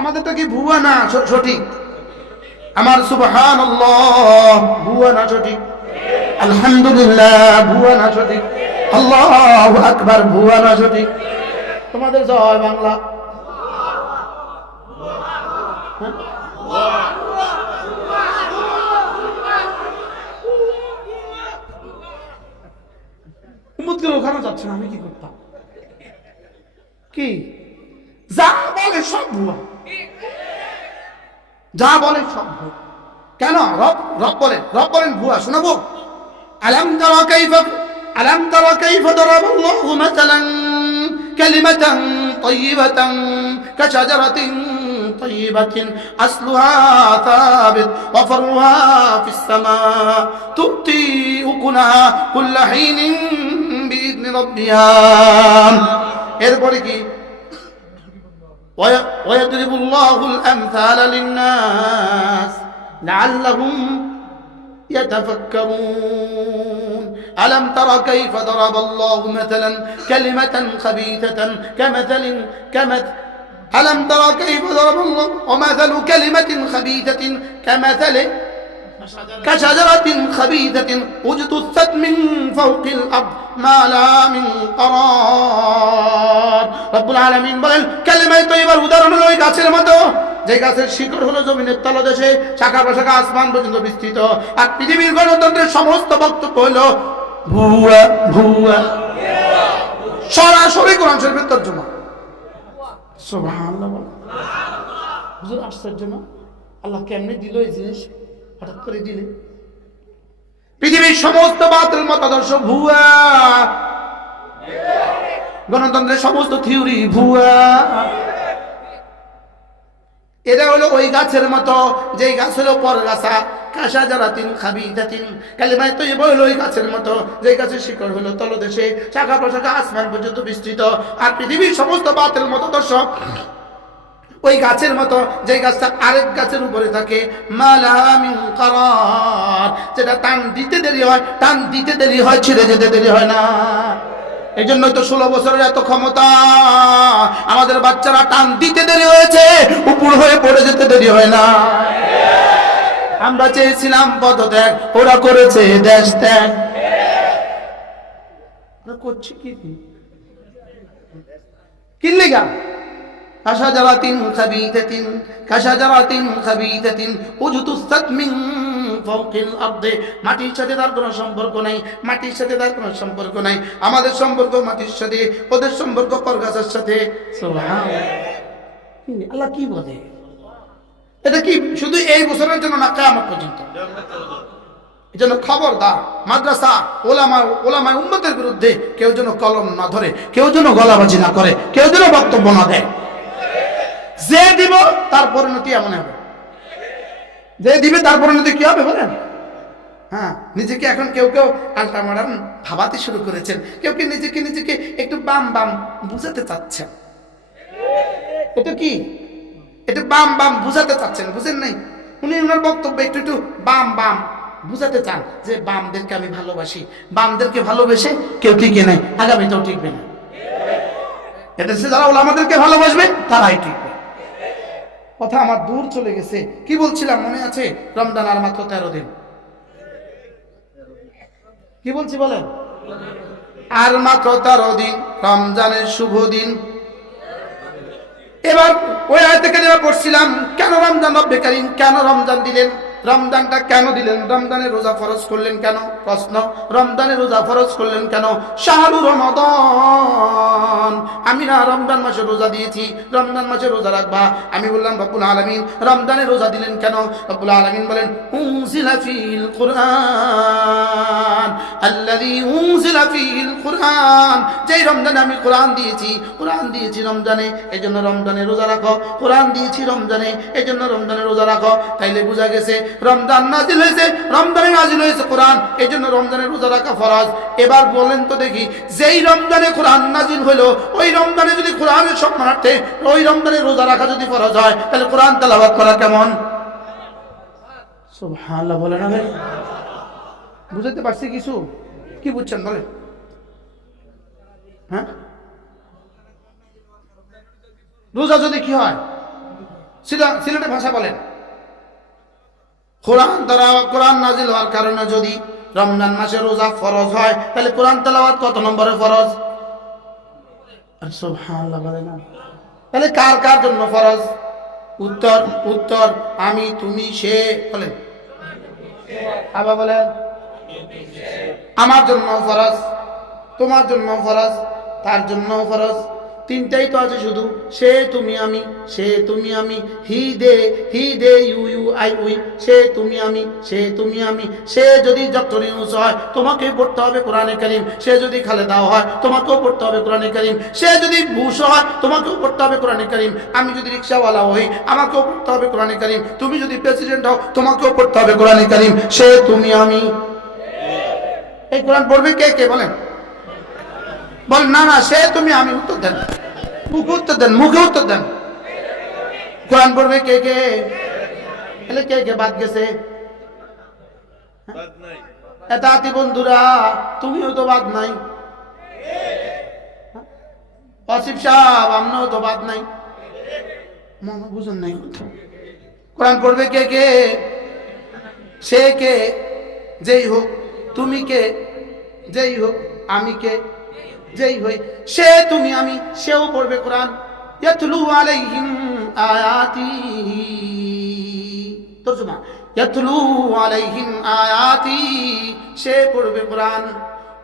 আমাদেরটা কি ভুয়া না সঠিক? আমার সুবহান ভুয়া না সঠিক? আলহামদুলিল্লাহ, ভুয়া না সঠিক। আল্লাহ আকবার, ভুয়া না সঠিক। তোমাদের জয় বাংলা। হ্যাঁ? ওখানে যাচ্ছে না, আমি কি করতাম? কি? যা বলে সব ভুয়া যা বলে সব ভুয়া কেন রব রব বলেন রব বলেন ভুয়া শোনাবো আলাম তারা কাইফ আলাম তারা কাইফ ضرب الله مثلا كلمة طيبة كشجرة طيبة أصلها ثابت وفرها في السماء تؤتي أكلها كل حين بإذن ربها এরপরে কি وي- ويضرب الله الأمثال للناس لعلهم يتفكرون. ألم تر كيف ضرب الله مثلا كلمة خبيثة كمثل كمثل ألم تر كيف ضرب الله ومثل كلمة خبيثة كمثل كشجرة خبيثة اجتثت من فوق الأرض ما لها من قرار رب العالمين বলেন কালেমায় তৈবার উদাহরণ হলো ওই গাছের মতো যে গাছের শিকড় হলো জমিনের তলদেশে শাখা প্রশাখা আসমান পর্যন্ত বিস্তৃত আর পৃথিবীর গণতন্ত্রের সমস্ত বক্তব্য হলো ভুয়া ভুয়া সরাসরি কোরআন শরীফের তর্জমা সুবহানাল্লাহ বলেন। হুজুর আশ্চর্য না আল্লাহ কেমনে দিল এই জিনিস হঠাৎ করে দিলে। পৃথিবীর সমস্ত বাতিল মতাদর্শ ভুয়া। গণতন্ত্রের সমস্ত থিওরি ভুয়া। এটা হলো ওই গাছের মতো, যেই গাছ হলো পরগাছা। কাঁসা যারা তিন, খাবি তিন। কালিমায় তো হলো ওই গাছের মতো, যেই গাছের শিকড় হলো তলদেশে। শাখা প্রশাখা আসমান পর্যন্ত বিস্তৃত। আর পৃথিবীর সমস্ত বাতিল মতো দর্শক ওই গাছের মতো, যে গাছটা আরেক গাছের উপরে থাকে। যেটা টান দিতে দেরি হয়, টান দিতে দেরি হয়, ছিঁড়ে যেতে দেরি হয় না। এই জন্যই তো ষোলো বছরের এত ক্ষমতা। আমাদের বাচ্চারা টান দিতে দেরি হয়েছে, উপর হয়ে পড়ে যেতে দেরি হয় না। আমরা চেয়েছিলাম পদত্যাগ, ওরা করেছে, দেশ ওরা করছে কি? কি লেগা كشجرة خبيثة كشجرة خبيثة اجتثت من فوق الأرض মাটির সাথে তার কোনো সম্পর্ক নাই মাটির সাথে তার কোনো সম্পর্ক নাই আমাদের সম্পর্ক মাটির সাথে ওদের সম্পর্ক পরগাছার সাথে সুবহানাল্লাহ। কি? আল্লাহ কি বলে এটা কি শুধু এই বছরের জন্য না কেমন পর্যন্ত এই জন্য খবরদার মাদ্রাসা ওলামা ওলামায় উম্মতের বিরুদ্ধে কেউ যেন কলম না ধরে কেউ যেন গলাবাজি না করে কেউ যেন বক্তব্য না দেয় যে দিব, তার পরিণতি এমন হবে। যে দিবে, তার পরিণতি কি হবে বলেন? হ্যাঁ নিজেকে এখন কেউ কেউ আলটা মারান ভাবাতে শুরু করেছেন। কেউ কেউ নিজেকে নিজেকে একটু বাম বাম বুঝাতে চাচ্ছেন? এটা কি? এটা বাম বাম বুঝাতে চাচ্ছেন, বুঝেন নাই? উনি ওনার বক্তব্য একটু একটু বাম বাম বুঝাতে চান যে বামদেরকে আমি ভালোবাসি, বামদেরকে ভালোবেসে কেউ টিকে নাই, আগামীতেও টিকবে না। এটা যারা আমাদেরকে ভালোবাসবে, তারাই টিকবে। কথা আমার দূর চলে গেছে। কি বলছিলাম মনে আছে? রমজান আর মাত্র তেরো দিন। কি বলছি বলেন? আর মাত্র তেরো দিন, রমজানের শুভ দিন। এবার ওই আয়তে কেন পড়ছিলাম, কেন রমজান রব্বে কেন রমজান দিলেন? রমজানটা কেন দিলেন? রমজানে রোজা ফরজ করলেন কেন? প্রশ্ন। রমজানে রোজা ফরজ করলেন কেন? শাহরু রমাদান। আমি না রমজান মাসে রোজা দিয়েছি, রমজান মাসে রোজা রাখবা। আমি বললাম, রব্বুল আলমিন রমজানে রোজা দিলেন কেন? রব্বুল আলমিন বলেন হুম সিলাফিল কুরআন। রমজানে রোজা রাখো। এবার বলেন তো দেখি, যেই রমজানে কোরআন নাজিল হলো, ওই রমজানে যদি কোরআনের সম্মানার্থে, ওই রমজানে রোজা রাখা যদি ফরজ হয়, তাহলে কোরআন তেলাওয়াত করা কেমন? বলে না বুঝাতে পারছি কিছু? কি বুঝছেন বলে হ্যাঁ? রোজা যদি কি হয়, সিলা- সিলেটে ভাষা বলেন। কোরআন দ্বারা কোরআন নাজিল হওয়ার কারণে যদি রমজান মাসে রোজা ফরজ হয়, তাহলে কোরআন তেলাওয়াত কত নম্বরে ফরজ? বলে না। তাহলে কার কার জন্য ফরজ? উত্তর উত্তর, আমি, তুমি, সে, বলেন। আবার বলেন। আমার জন্য ফরজ, তোমার জন্য ফরজ, তার জন্য ফরজ। তিনটাই তো আছে শুধু, সে তুমি আমি, সে তুমি আমি, he they he they you you I we, সে তুমি আমি, সে তুমি আমি। সে যদি ডক্টর ইউস হয় তোমাকে পড়তে হবে কোরআনে করিম। সে যদি খালেদাও হয়, তোমাকেও পড়তে হবে কোরআনে করিম। সে যদি বুশ হয়, তোমাকেও পড়তে হবে কোরআনে করিম। আমি যদি রিক্সাওয়ালা হই, আমাকেও পড়তে হবে কোরআনে করিম। তুমি যদি প্রেসিডেন্ট হও, তোমাকেও পড়তে হবে কোরআনে করিম। সে তুমি আমি। এই কোরআন পড়বে কে কে বলেন? বল না না সে তুমি আমি উত্তর দেন। মুখে উত্তর দেন মুখে উত্তর দেন। কোরআন পড়বে কে কে? তাহলে কে কে বাদ গেছে? এতাতি বন্ধুরা তুমিও তো বাদ নাই। অসিফ সাহেব আমরাও তো বাদ নাই। মনে বুঝুন নাই। কোরআন পড়বে কে কে? সে কে? যেই হোক। তুমি কে যেই হোক আমি কে যেই হই, সে তুমি, আমি, সেও পড়বে কোরআন। ইয়াতলু আলাইহিম আয়াতি। তরজমা, ইয়াতলু আলাইহিম আয়াতি, সে পড়বে কোরআন।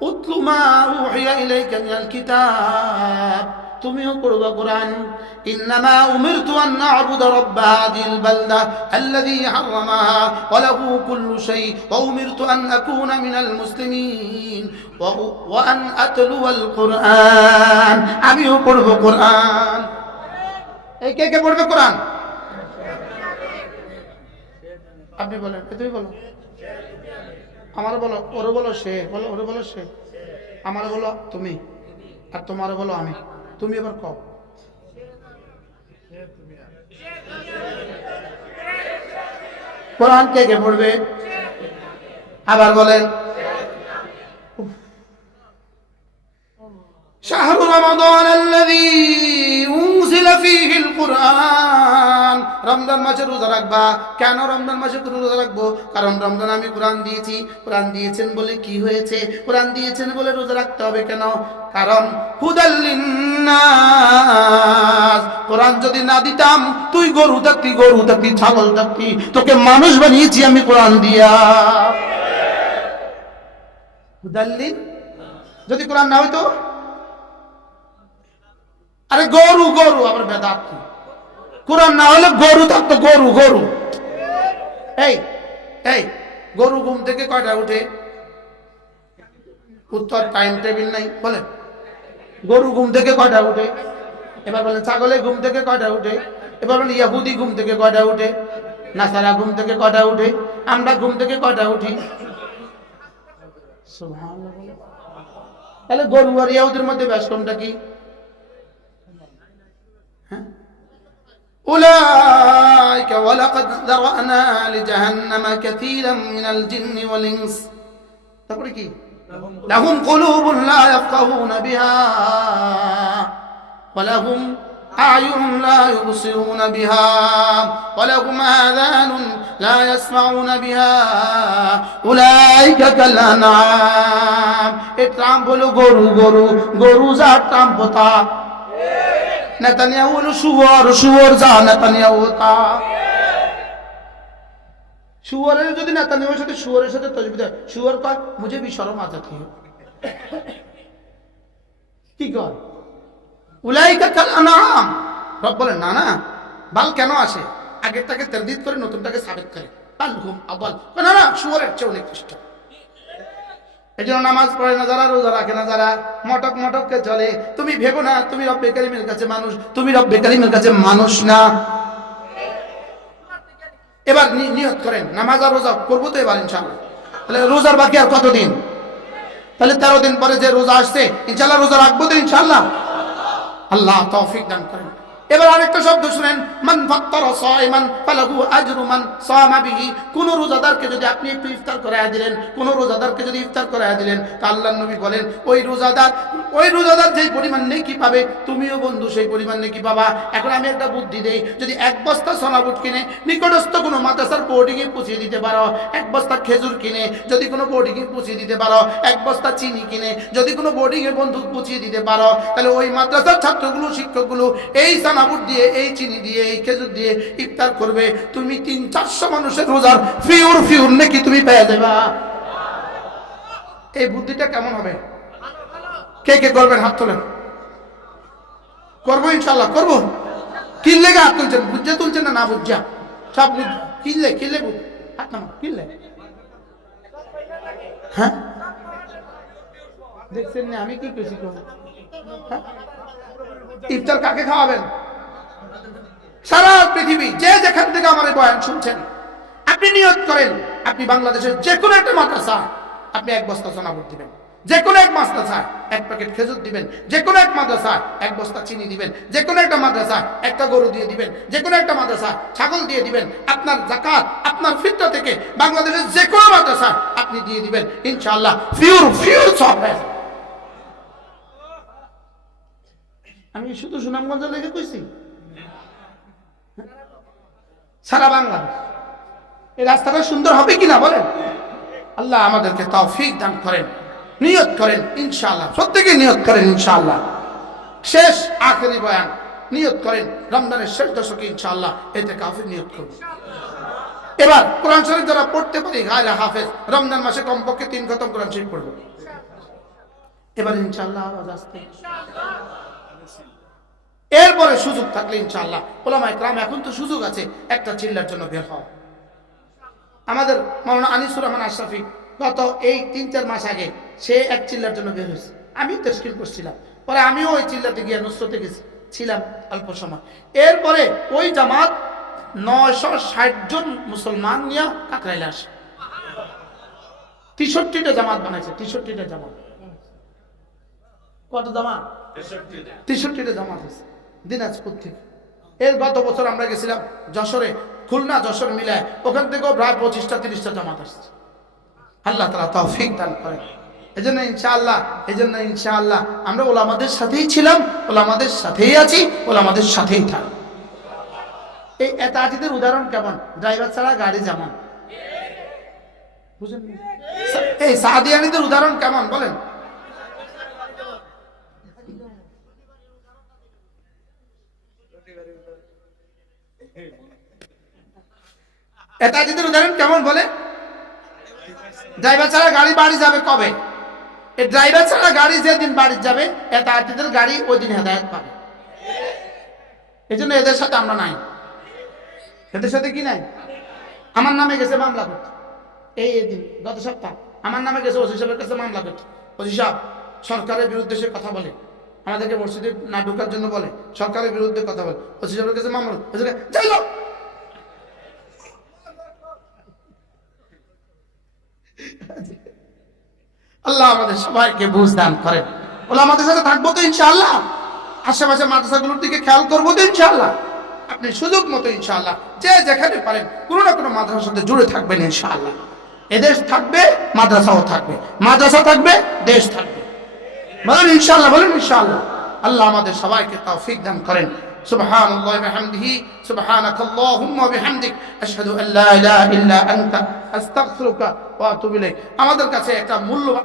উতলু মা উহিয়া ইলাইকা মিনাল কিতাব। তুমিও পড়বা কোরআন। ইন্নামা উমিরতু আন আবুদা রাব্বা হাযিল বালদা আল্লাযী হারামাহা ওয়া লাহু কুল্লু শাই ওয়া উমিরতু আন আকুনা মিনাল মুসলিমিন কোরআন আমিও পড়ব কোরআন এই কে কে পড়বে কোরআন আপনি বলেন তুমি বলো। আমার বলো ওরে বলো সে, বলো ওরে বলো সে। আমার বলো তুমি, আর তোমার বলো আমি। তুমি এবার কও। কোরআন কে কে পড়বে? আবার বলেন শাহরুর রমাদান আল্লাযী কোরআন। রমজান মাসে রোজা রাখবা। কেন রমজান মাসে রোজা রাখব? কারণ রমজান আমি কোরআন দিয়েছি। কোরআন দিয়েছেন বলে কি হয়েছে? কোরআন দিয়েছেন বলে রোজা রাখতে হবে কেন? কারণ কোরআন যদি না দিতাম, তুই গরু থাকতি গরু থাকতি, ছাগল থাকতি, তোকে মানুষ বানিয়েছি আমি কোরআন দিয়া। হুদাল্লিন যদি কোরআন না হইতো আরে গরু গরু, আবার বেদাত। কি কোরআন না হলে গরু থাকতো, গরু গরু। এই এই, গরু ঘুম থেকে কয়টা উঠে? উত্তর টাইম টেবিল নাই, বলেন। গরু ঘুম থেকে কয়টা উঠে? এবার বলেন, ছাগলে ঘুম থেকে কয়টা উঠে? এবার বলেন, ইয়াহুদি ঘুম থেকে কয়টা উঠে? নাসারা ঘুম থেকে কয়টা উঠে? আমরা ঘুম থেকে কয়টা উঠি? তাহলে গরু আর ইয়াহুদের মধ্যে ব্যস্তমটা কি? أولئك ولقد ذرأنا لجهنم كثيرا من الجن والإنس تقول كي لهم قلوب لا يفقهون بها ولهم أعين لا يبصرون بها ولهم آذان لا يسمعون بها أولئك كالأنعام إترام بلو غرو غرو غرو زار ترام بطا নেতানিয়া হলো সুবর সুবর যা নেতানিয়াহু তা। সুয়ারের যদি নেতানিয়াহুর সাথে সুয়ারের সাথে তসবিদ সুয়ার কয়, মুঝে ভি শরম কি কর উলাইকা কাল আনাম রব বলে না না, বাল কেন আসে? আগেরটাকে তেরদিদ করে নতুনটাকে সাবেত করে। আল হুম আবাল। না না সুয়ারের চেয়ে অনেক কষ্ট। এই জন্য নামাজ পড়ে না, যারা রোজা রাখে না, যারা মটক মটককে চলে, তুমি ভেবো না, তুমি রব্বে কারিমের কাছে মানুষ, তুমি রব্বে কারিমের কাছে মানুষ না। এবার নিয়ত করেন, নামাজ আর রোজা করব তো এবার ইনশাল্লাহ তাহলে রোজার বাকি আর কতদিন? তাহলে তেরো দিন পরে যে রোজা আসছে ইনশাল্লাহ রোজা রাখব তো ইনশাল্লাহ আল্লাহ তৌফিক দান করেন। এবার আরেকটা শব্দ শুনেন, মান ফাত্তারা সাইমান ফালাহু আজরু মান সামা বিহি। কোন রোজাদারকে যদি আপনি একটু ইফতার করায়া দিলেন, কোন রোজাদারকে যদি ইফতার করায়া দিলেন, তা আল্লাহর নবী বলেন, ওই রোজাদার ওই রোজাদার যেই পরিমাণ নেকি পাবে, তুমিও বন্ধু সেই পরিমাণ নেকি পাবা। এখন আমি একটা বুদ্ধি দেই, যদি এক বস্তা সোনাবুট কিনে, নিকটস্থ কোনো মাদ্রাসার বোর্ডিংয়ে পৌঁছিয়ে দিতে পারো, এক বস্তা খেজুর কিনে, যদি কোনো বোর্ডিংয়ে পৌঁছিয়ে দিতে পারো, এক বস্তা চিনি কিনে, যদি কোনো বোর্ডিংয়ে বন্ধু পৌঁছিয়ে দিতে পারো, তাহলে ওই মাদ্রাসার ছাত্রগুলো, শিক্ষকগুলো, এই সানাবুট দিয়ে, এই চিনি দিয়ে, এই খেজুর দিয়ে ইফতার করবে, তুমি তিন, চারশো মানুষের রোজার ফিউর ফিউর নাকি তুমি পেয়ে দেবা এই বুদ্ধিটা কেমন হবে? কে কে করবেন? হাত তোলেন। করব ইনশাল্লাহ করব। কিনলে গা হাত তুলছেন, বুঝে তুলছেন না না বুঝা? সব বুঝ কিনলে কিনলে হাত নামা কিনলে। হ্যাঁ? দেখছেন না, আমি কি করেছি করব? হ্যাঁ? ইফতার কাকে খাওয়াবেন? সারা পৃথিবী যে যেখান থেকে আমার বয়ান শুনছেন, আপনি নিয়ত করেন, আপনি বাংলাদেশের যে কোনো একটা মাদ্রাসা আপনি এক বস্তা সোনাবুট দিবেন যে কোনো এক মাদ্রাসা এক প্যাকেট খেজুর দিবেন যে কোনো এক মাদ্রাসা এক বস্তা চিনি দিবেন যে কোনো একটা মাদ্রাসা একটা গরু দিয়ে দিবেন যে কোনো একটা মাদ্রাসা ছাগল দিয়ে দিবেন, আপনার জাকাত, আপনার ফিতরা থেকে বাংলাদেশের যে কোনো মাদ্রাসা আপনি দিয়ে দিবেন, ইনশাআল্লাহ ফিউর ফিউর সব আমি শুধু সুনামগঞ্জে লেগে কইছি? সারা বাংলাদেশ। এই রাস্তাটা সুন্দর হবে কিনা বলেন? আল্লাহ আমাদেরকে তৌফিক দান করেন, নিয়ত করেন, ইনশাআল্লাহ। প্রত্যেকে নিয়ত করেন, ইনশাআল্লাহ। শেষ, আখেরি বয়ান। নিয়ত করেন, রমজানের শেষ দশকে ইনশাআল্লাহ এতে কাফির নিয়ত করুন এবার কোরআন শরীফ যারা পড়তে পারি, গায়রা হাফেজ, রমজান মাসে কমপক্ষে তিন খতম কোরআন শরীফ পড়ব। এবার ইনশাআল্লাহ আওয়াজ আসতে এরপরে সুযোগ থাকলে ইনশাআল্লাহ ওলামা ইকরাম এখন তো সুযোগ আছে একটা চিল্লার জন্য বের হওয়া আমাদের মৌলানা আনিসুর রহমান আশরাফি গত এই তিন চার মাস আগে সে এক চিল্লার জন্য বের হয়েছে। আমি তশকিল করছিলাম। পরে আমিও ওই চিল্লাতে গিয়ে নুসরতে গেছি। ছিলাম অল্প সময়। এরপরে ওই জামাত নয়শো ষাট জন মুসলমান নিয়ে কাকরাইলে আসে। তেষট্টিটা জামাত বানাইছে তেষট্টিটা জামাত। কত জামাত? তেষট্টিটা জামাত হয়েছে। দিনাজপুর থেকে। এর গত বছর আমরা গেছিলাম যশোরে, খুলনা, যশোর মিলায়। ওখান থেকেও প্রায় পঁচিশটা, তিরিশটা জামাত আসছে। আল্লাহ তালা তৌফিক দান করেন। এই জন্য ইনশাআল্লাহ এই জন্য ইনশাআল্লাহ আমরা ওলামাদের সাথেই ছিলাম, ওলামাদের সাথেই আছি, ওলামাদের সাথেই থাক এই এতাজিদের উদাহরণ কেমন? ড্রাইভার ছাড়া গাড়ি যেমন বুঝেন এই সাদিয়ানিদের উদাহরণ কেমন? বলেন। এতাজিদের উদাহরণ কেমন বলে? ড্রাইভার ছাড়া গাড়ি বাড়ি যাবে কবে? এই ড্রাইভার ছাড়া গাড়ি যেদিন বাড়ি যাবে এতাজিদের গাড়ি ওই দিন হেদায়ত পাবে। এই জন্য এদের সাথে আমরা নাই। এদের সাথে কি নাই? আমার নামে গেছে মামলা করতে। এই দিন গত সপ্তাহ, আমার নামে গেছে ওসি সাহেবের কাছে মামলা করতে। ওসি সাহেব, সরকারের বিরুদ্ধে সে কথা বলে। আমাদেরকে মসজিদে না ঢোকার জন্য বলে, সরকারের বিরুদ্ধে কথা বলে। ওসি সাহেবের কাছে মামলা যাই আল্লাহ আমাদের সবাইকে বুঝ দান করেন। বলে আমাদের সাথে থাকব তো ইনশাআল্লাহ। আশেপাশে মাদ্রাসাগুলোর দিকে খেয়াল করব তো ইনশাআল্লাহ। আপনি সুযোগ মতো ইনশাআল্লাহ যে যেখানে পারেন, কোনো না কোনো মাদ্রাসার সাথে জুড়ে থাকবেন ইনশাআল্লাহ। এদেশ থাকবে, মাদ্রাসাও থাকবে। মাদ্রাসা থাকবে, দেশ থাকবে। বলেন ইনশাআল্লাহ বলেন ইনশাআল্লাহ। আল্লাহ আমাদের সবাইকে তৌফিক দান করেন। سبحان الله وبحمده سبحانك اللهم وبحمدك أشهد أن لا إله إلا أنت أستغفرك وأتوب إليك আমাদের কাছে একটা মূল্য